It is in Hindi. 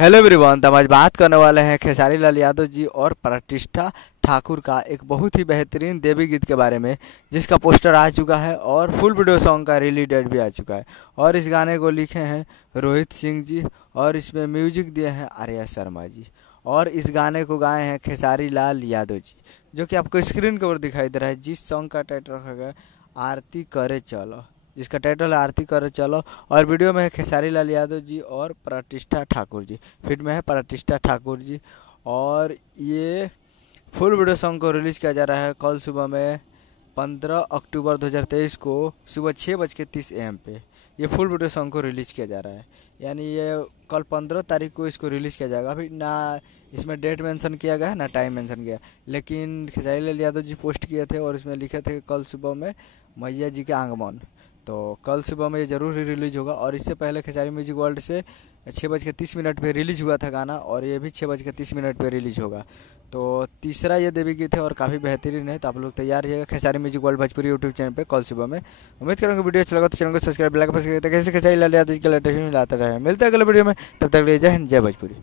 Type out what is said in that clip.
Hello everyone. तो हम आज बात करने वाले हैं खेसारी लाल यादव जी और प्रतिष्ठा ठाकुर का एक बहुत ही बेहतरीन देवी गीत के बारे में, जिसका पोस्टर आ चुका है और फुल वीडियो सॉन्ग का रिलीज डेट भी आ चुका है। और इस गाने को लिखे हैं रोहित सिंह जी और इसमें म्यूजिक दिए हैं आर्या शर्मा जी। और इस गाने को गाए हैं खेसारी लाल यादव जी, जो कि आपको स्क्रीन के ऊपर दिखाई दे रहा है। जिस सॉन्ग का टाइटल रखा गया आरती करे चलो, जिसका टाइटल है आरती करे चलो। और वीडियो में है खेसारी लाल यादव जी और प्रतिष्ठा ठाकुर जी, फिट में है प्रतिष्ठा ठाकुर जी। और ये फुल वीडियो सॉन्ग को रिलीज़ किया जा रहा है कल सुबह में 15 अक्टूबर 2023 को सुबह 6:30 AM पे ये फुल वीडियो सॉन्ग को रिलीज़ किया जा रहा है। यानी ये कल 15 तारीख को इसको रिलीज़ किया जाएगा। अभी ना इसमें डेट मेंशन किया गया है ना टाइम मेंशन किया, लेकिन खेसारी लाल यादव जी पोस्ट किए थे और इसमें लिखे थे कि कल सुबह में मैया जी के आगमन। तो कल सुबह में ये ज़रूर ही रिलीज होगा। और इससे पहले खेसारी म्यूजिक वर्ल्ड से 6:30 पे रिलीज हुआ था गाना, और ये भी 6:30 पे रिलीज होगा। तो तीसरा ये देवी गीत है और काफ़ी बेहतरीन है। तो आप लोग तैयार रहिएगा Khesari music world Bhojpuri YouTube channel पे कल सुबह में। उम्मीद करूँगा वीडियो अच्छा लगा तो चैनल को सब्सक्राइब, लाइक, कैसे खेसारी लाल यादव जी के लेटेस्ट लाते रहे। मिलते हैं अगले वीडियो में, तब तक जय हिंद, जय भोजपुरी।